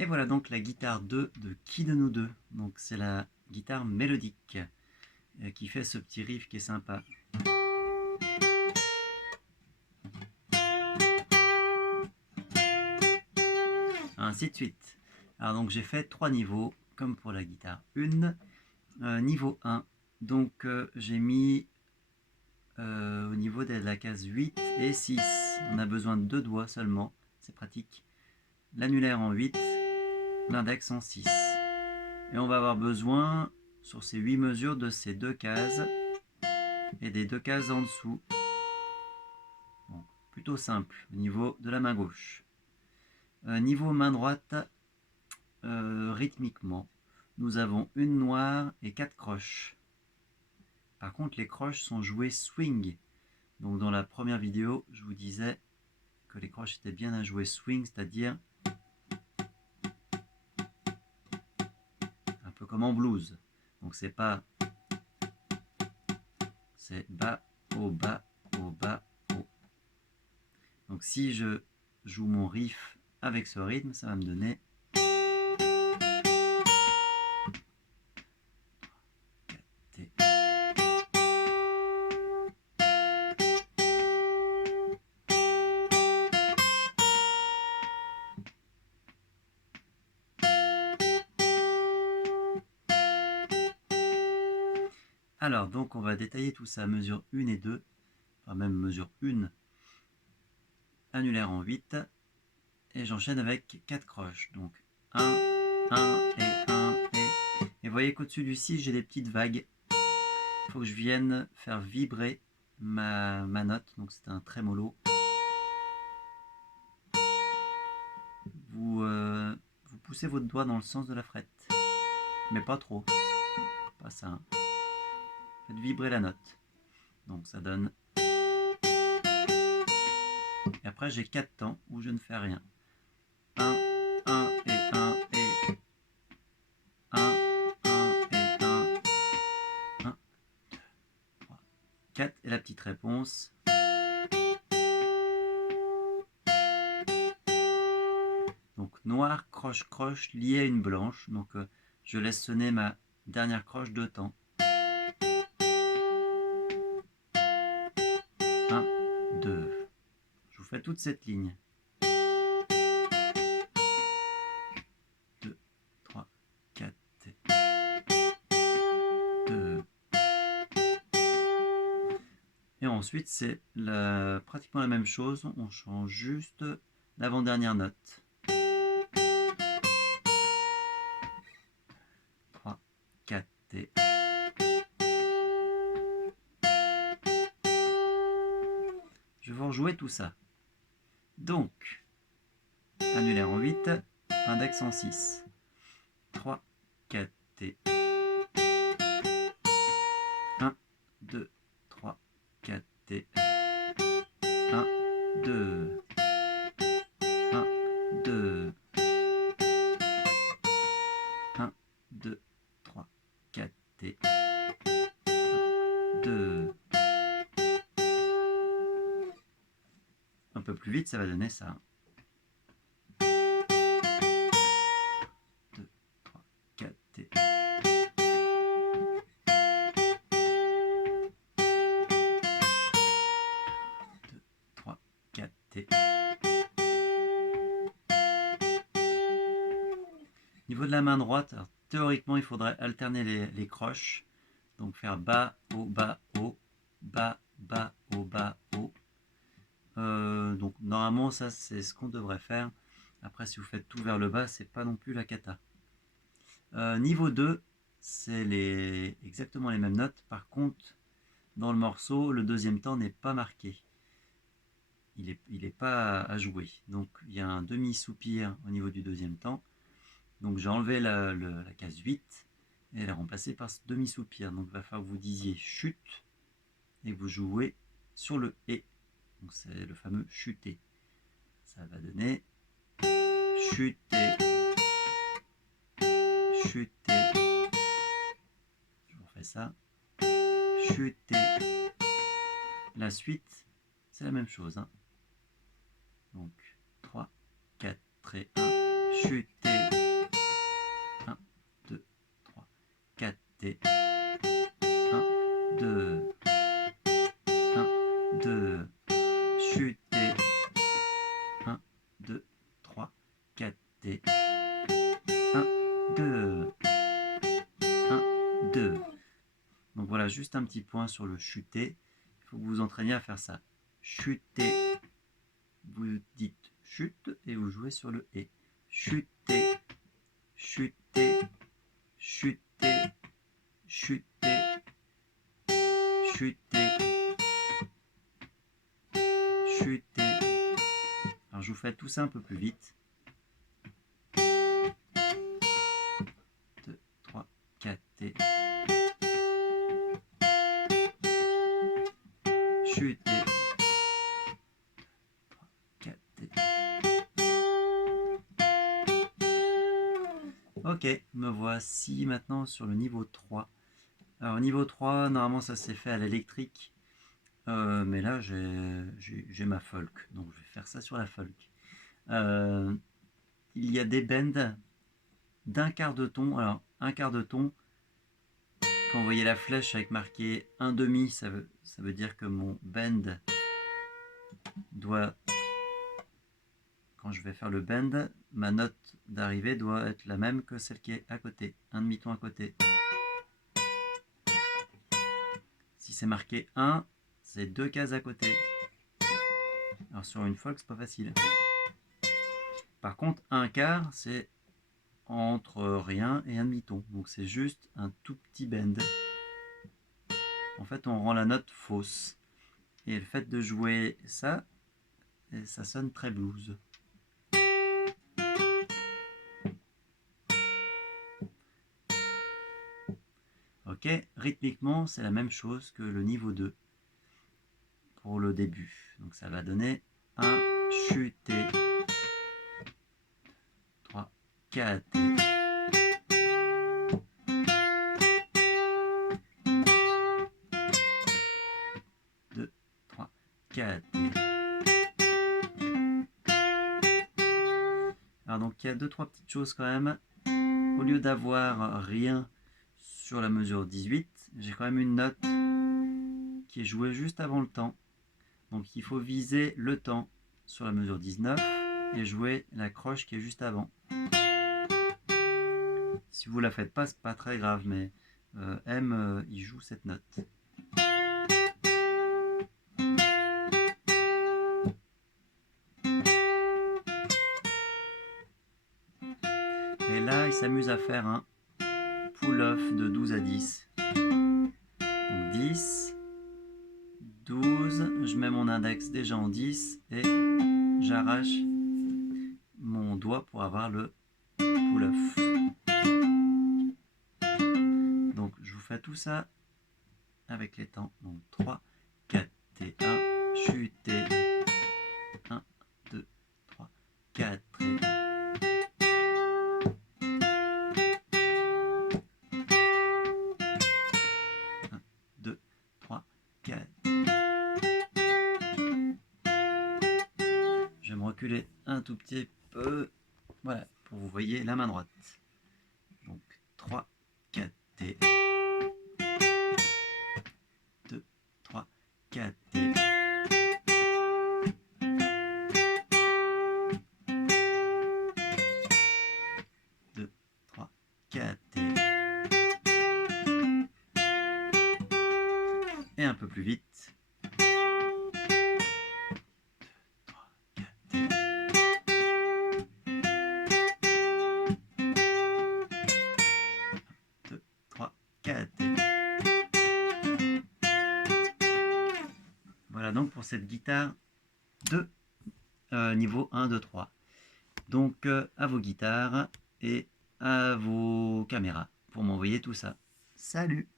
Et voilà donc la guitare 2 de Qui de nous deux. Donc c'est la guitare mélodique qui fait ce petit riff qui est sympa. Ainsi de suite. Alors donc j'ai fait 3 niveaux comme pour la guitare 1. Niveau 1, donc j'ai mis au niveau de la case 8 et 6. On a besoin de 2 doigts seulement, c'est pratique. L'annulaire en 8, l'index en 6. Et on va avoir besoin, sur ces 8 mesures, de ces 2 cases et des 2 cases en dessous. Bon, plutôt simple au niveau de la main gauche. Niveau main droite, rythmiquement, nous avons une noire et 4 croches. Par contre, les croches sont jouées swing. Donc dans la première vidéo, je vous disais que les croches étaient bien à jouer swing, c'est-à-dire un peu comme en blues. Donc c'est pas, c'est bas, haut, bas, haut, bas, haut. Donc si je joue mon riff avec ce rythme, ça va me donner Alors, donc on va détailler tout ça, mesure 1 et 2, enfin même mesure 1, annulaire en 8, et j'enchaîne avec 4 croches. Donc 1, 1 et 1 et vous voyez qu'au-dessus du 6, j'ai des petites vagues. Il faut que je vienne faire vibrer ma note, donc c'est un trémolo. Vous poussez votre doigt dans le sens de la frette, mais pas trop, pas ça. Hein. Faites vibrer la note. Donc ça donne. Et après j'ai 4 temps où je ne fais rien. 1, 1 et 1 et 1, 1 et 1, 1, 2, 3, 4 et la petite réponse. Donc noir, croche, croche, lié à une blanche. Donc je laisse sonner ma dernière croche 2 temps. 1, 2. Je vous fais toute cette ligne. 2, 3, 4, 2. Et ensuite, c'est pratiquement la même chose. On change juste l'avant-dernière note. 3, 4 et... Je vais rejouer tout ça. Donc, annulaire en 8, index en 6. 3, 4 et 1, 2, 3, 4 et 1, 2, 1, 2, 1, 2, 3, 4 et 1, 2. Un peu plus vite, ça va donner ça. 2, 3, 4 et... 2, 3, 4 et... Niveau de la main droite, alors, théoriquement, il faudrait alterner les croches. Donc faire bas, haut, bas, haut, bas, bas, haut, bas, haut. Donc normalement, ça c'est ce qu'on devrait faire. Après, si vous faites tout vers le bas, c'est pas non plus la cata. Niveau 2, c'est exactement les mêmes notes. Par contre, dans le morceau, le deuxième temps n'est pas marqué. Il est pas à jouer. Donc il y a un demi-soupir au niveau du deuxième temps. Donc j'ai enlevé la case 8 et elle est remplacée par ce demi-soupir. Donc il va falloir que vous disiez chute et que vous jouez sur le et. Donc c'est le fameux chuter. Ça va donner chuter, chuter. Je vous refais ça. Chuter. La suite, c'est la même chose. Hein. Donc 3, 4 et 1. Chuter. T. 1, 2. 1, 2. Chute T. 1, 2, 3, 4 T. 1, 2. 1, 2. Donc voilà, juste un petit point sur le chuter. Il faut que vous vous entraîniez à faire ça. Chuter. Vous dites chute et vous jouez sur le et. Chuter. Chuter. Chuter. Chuter. Chuter. Chuter. Alors je vous fais tout ça un peu plus vite. 2, 3, 4 T. Chuter. 3, 4 T. Ok, me voici maintenant sur le niveau 3. Alors niveau 3, normalement ça s'est fait à l'électrique. Mais là j'ai ma folk, donc je vais faire ça sur la folk. Il y a des bends d'un quart de ton. Alors un quart de ton, quand vous voyez la flèche avec marqué 1/2, ça veut dire que mon bend doit, quand je vais faire le bend, ma note d'arrivée doit être la même que celle qui est à côté, un demi-ton à côté. Si c'est marqué 1, c'est 2 cases à côté. Alors sur une folk, c'est pas facile. Par contre, un quart, c'est entre rien et un demi-ton. Donc c'est juste un tout petit bend. En fait, on rend la note fausse. Et le fait de jouer ça, ça sonne très blues. Ok, rythmiquement, c'est la même chose que le niveau 2 pour le début. Donc ça va donner un chuté, 3, 4. 2, 3, 4. Alors donc il y a 2-3 petites choses quand même. Au lieu d'avoir rien sur la mesure 18, j'ai quand même une note qui est jouée juste avant le temps. Donc il faut viser le temps sur la mesure 19 et jouer la croche qui est juste avant. Si vous la faites pas, c'est pas très grave, mais M, il joue cette note. Et là, il s'amuse à faire un pull-off de 12 à 10. Donc 10, 12, je mets mon index déjà en 10 et j'arrache mon doigt pour avoir le pull-off. Donc je vous fais tout ça avec les temps. Donc 3, 4 T, 1, chuté, 1, 2, 3, 4 T. 1, 2, 3, 4. Je vais me reculer un tout petit peu. Voilà, pour vous voyez la main droite. Donc 3, 4 T. 2, 3, 4 T. 2, 3, 4 T. Et un peu plus vite. 2, 3, 4. Voilà donc pour cette guitare de niveau 1, 2, 3. Donc à vos guitares et à vos caméras pour m'envoyer tout ça. Salut!